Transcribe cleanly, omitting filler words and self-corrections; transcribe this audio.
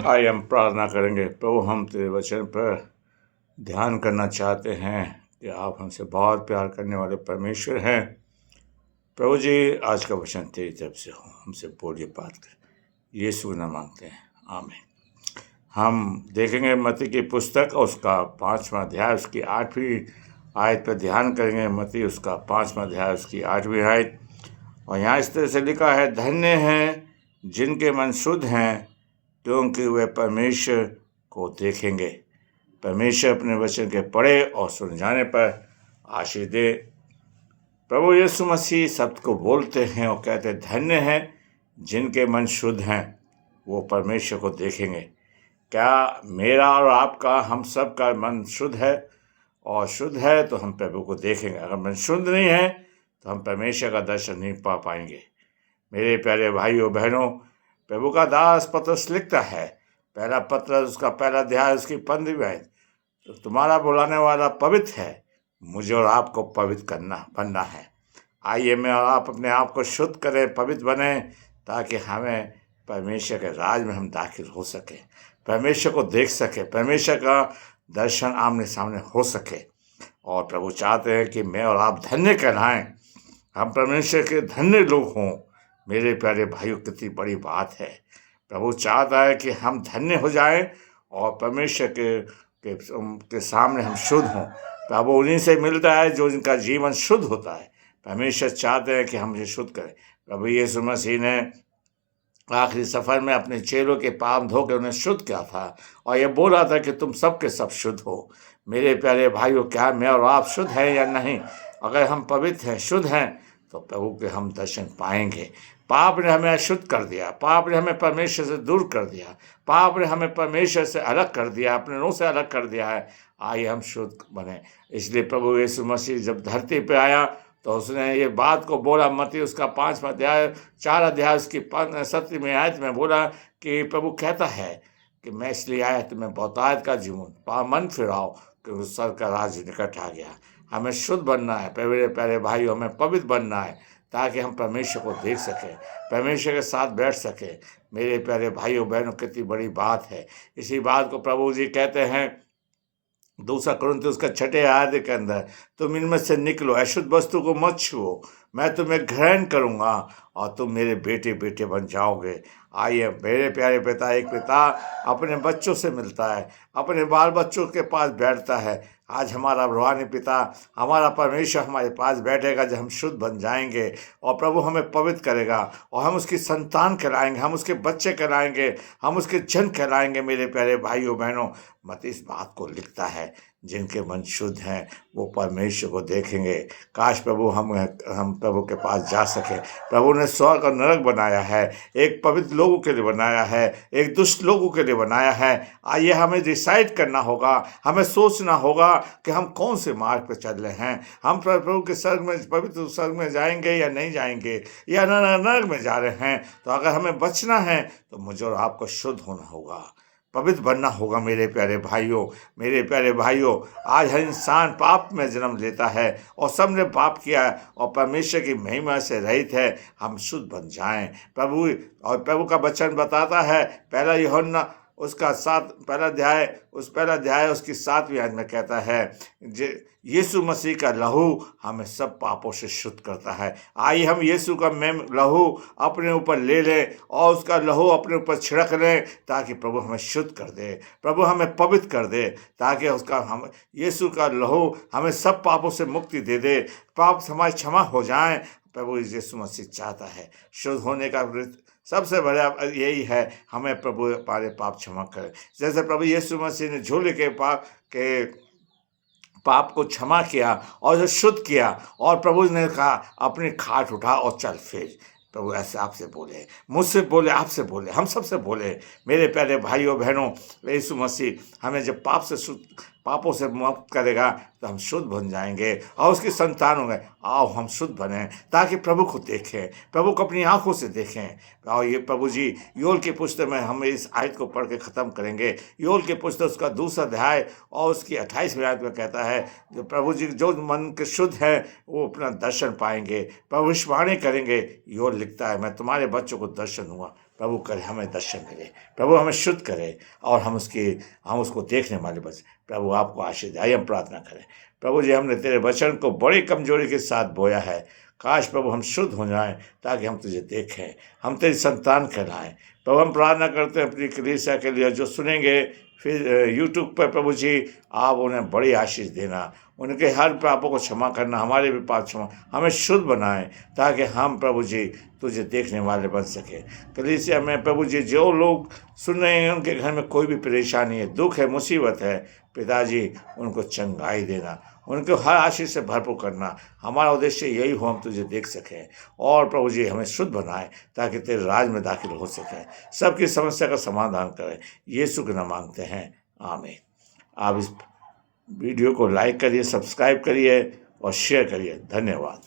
आइए हम प्रार्थना करेंगे। प्रभु, हम तेरे वचन पर ध्यान करना चाहते हैं कि आप हमसे बहुत प्यार करने वाले परमेश्वर हैं। प्रभु जी, आज का वचन तेरी तरफ से हो, हमसे बोलिए, बात कर। यीशु नाम मांगते हैं, आमीन। हम देखेंगे मत्ती की पुस्तक और उसका 5वां अध्याय, उसकी 8वीं आयत पर ध्यान करेंगे। मत्ती उसका 5वां अध्याय, उसकी 8वीं आयत। और यहाँ इस तरह से लिखा है, धन्य हैं जिनके मन शुद्ध हैं, क्योंकि वे परमेश्वर को देखेंगे। परमेश्वर अपने वचन के पढ़े और सुन जाने पर आशीष दे। प्रभु यीशु मसीह शब्द को बोलते हैं और कहते हैं, धन्य हैं जिनके मन शुद्ध हैं, वो परमेश्वर को देखेंगे। क्या मेरा और आपका, हम सब का मन शुद्ध है? और शुद्ध है तो हम प्रभु को देखेंगे। अगर मन शुद्ध नहीं है तो हम परमेश्वर का दर्शन नहीं पा पाएंगे। मेरे प्यारे भाइयों बहनों, प्रभु का दास पत्रस लिखता है, पहला पत्र उसका पहला अध्याय, उसकी 15वीं आयत, तो तुम्हारा बुलाने वाला पवित्र है, मुझे और आपको पवित्र बनना है। आइए मैं और आप अपने आप को शुद्ध करें, पवित्र बने, ताकि हमें परमेश्वर के राज में हम दाखिल हो सके, परमेश्वर को देख सके, परमेश्वर का दर्शन आमने सामने हो सके। और प्रभु चाहते हैं कि मैं और आप धन्य कहलाएं, हम परमेश्वर के धन्य लोग हों। मेरे प्यारे भाइयों, कितनी बड़ी बात है। प्रभु चाहता है कि हम धन्य हो जाएं और परमेश्वर के सामने हम शुद्ध हों। प्रभु उन्हीं से मिलता है जो जिनका जीवन शुद्ध होता है। परमेश्वर चाहते हैं कि हम इसे शुद्ध करें। प्रभु यीशु मसीह ने आखिरी सफ़र में अपने चेलों के पाप धो के उन्हें शुद्ध किया था और ये बोला था कि तुम सबके सब शुद्ध हो। मेरे प्यारे भाइयों, क्या मैं और आप शुद्ध हैं या नहीं? अगर हम पवित्र हैं, शुद्ध हैं, तो प्रभु के हम दर्शन पाएंगे। पाप ने हमें अशुद्ध कर दिया, पाप ने हमें परमेश्वर से दूर कर दिया, पाप ने हमें परमेश्वर से अलग कर दिया, अपने रूह से अलग कर दिया है। आइए हम शुद्ध बने। इसलिए प्रभु यीशु मसीह जब धरती पे आया तो उसने ये बात को बोला। मत्ती उसका 5वां अध्याय 4 अध्याय उसकी 17वीं आयत में बोला कि प्रभु कहता है कि मैं इसलिए आया कि मैं बहुतायत का जीवन मन फिराओ, कि उस सर का राज निकट आ गया। हमें शुद्ध बनना है मेरे प्यारे भाइयों, हमें पवित्र बनना है, ताकि हम परमेश्वर को देख सकें, परमेश्वर के साथ बैठ सकें। मेरे प्यारे भाइयों बहनों, कितनी बड़ी बात है। इसी बात को प्रभु जी कहते हैं 2 कुरिन्थियों उसका 6 अध्याय के अंदर, तुम इनमें से निकलो, अशुद्ध वस्तु को मत छुओ, मैं तुम्हें ग्रहण करूँगा और तुम मेरे बेटे बेटे बन जाओगे। आइए मेरे प्यारे पिता, एक पिता अपने बच्चों से मिलता है, अपने बाल बच्चों के पास बैठता है। आज हमारा रूहानी पिता, हमारा परमेश्वर हमारे पास बैठेगा जब हम शुद्ध बन जाएंगे, और प्रभु हमें पवित्र करेगा और हम उसकी संतान कहलाएंगे, हम उसके बच्चे कहलाएंगे, हम उसके जन कहलाएंगे। मेरे प्यारे भाइयों बहनों, मत इस बात को लिखता है, जिनके मन शुद्ध हैं वो परमेश्वर को देखेंगे। काश प्रभु हम प्रभु के पास जा सके। प्रभु ने स्वर्ग और नरक बनाया है, एक पवित्र लोगों के लिए बनाया है, एक दुष्ट लोगों के लिए बनाया है। आइए हमें डिसाइड करना होगा, हमें सोचना होगा कि हम कौन से मार्ग पर चल रहे हैं। हम प्रभु के स्वर्ग में, पवित्र स्वर्ग में जाएंगे या नहीं जाएंगे, या नरक में जा रहे हैं। तो अगर हमें बचना है तो मुझे और आपको शुद्ध होना होगा, पवित्र बनना होगा। मेरे प्यारे भाइयों, मेरे प्यारे भाइयों, आज हर इंसान पाप में जन्म लेता है और सबने पाप किया है और परमेश्वर की महिमा से रहित है। हम शुद्ध बन जाएं प्रभु। और प्रभु का वचन बताता है, पहला यूहन्ना उसका पहला अध्याय उसकी 7वीं आयत में कहता है, यीशु मसीह का लहू हमें सब पापों से शुद्ध करता है। आइए हम यीशु का लहू अपने ऊपर ले लें और उसका लहू अपने ऊपर छिड़क लें, ताकि प्रभु हमें शुद्ध कर दे, प्रभु हमें पवित्र कर दे, ताकि हम यीशु का लहू हमें सब पापों से मुक्ति दे दे, पाप हमारे क्षमा हो जाएं। प्रभु यीशु मसीह चाहता है शुद्ध होने का सबसे बड़ा यही है, हमें प्रभु हमारे पाप क्षमा करे। जैसे प्रभु यीशु मसीह ने झोले के पाप को क्षमा किया और जो शुद्ध किया, और प्रभु ने कहा अपनी खाट उठा और चल फिर। प्रभु ऐसे आपसे बोले, मुझसे बोले, आपसे बोले, हम सबसे बोले। मेरे प्यारे भाइयों बहनों, यीशु मसीह हमें जब पापों से मुक्त करेगा तो हम शुद्ध बन जाएंगे और उसकी संतान होंगे। आओ हम शुद्ध बने, ताकि प्रभु को देखें, प्रभु को अपनी आंखों से देखें। और ये प्रभु जी योल की पुस्तक में हम इस आयत को पढ़ के ख़त्म करेंगे। योल की पुस्तक उसका 2 अध्याय और उसकी 28वीं आयत में कहता है, जो प्रभु जी जो मन के शुद्ध है वो अपना दर्शन पाएंगे, भविष्यवाणी करेंगे। योल लिखता है, मैं तुम्हारे बच्चों को दर्शन दूंगा, प्रभु करे हमें दर्शन मिले, प्रभु हमें शुद्ध करे और हम उसको देखने वाले बस। प्रभु आपको आशीष दे। आइए हम प्रार्थना करें। प्रभु जी, हमने तेरे वचन को बड़ी कमजोरी के साथ बोया है। काश प्रभु हम शुद्ध हो जाएं ताकि हम तुझे देखें, हम तेरी संतान कहलाएं। प्रभु हम प्रार्थना करते हैं अपनी कलीसिया के लिए जो सुनेंगे फिर यूट्यूब पर, प्रभु जी आप उन्हें बड़ी आशीष देना, उनके हर पापों को क्षमा करना, हमारे भी पाप क्षमा, हमें शुद्ध बनाएं ताकि हम प्रभु जी तुझे देखने वाले बन सके। कलीसिया में प्रभु जी जो लोग सुन रहे हैं उनके घर में कोई भी परेशानी है, दुख है, मुसीबत है, पिताजी उनको चंगाई देना, उनको हर आशीष से भरपूर करना। हमारा उद्देश्य यही हो, हम तुझे देख सकें और प्रभु जी हमें शुद्ध बनाए ताकि तेरे राज में दाखिल हो सकें, सबकी समस्या का समाधान करें। यीशु के नाम मांगते हैं, आमीन। आप इस वीडियो को लाइक करिए, सब्सक्राइब करिए और शेयर करिए। धन्यवाद।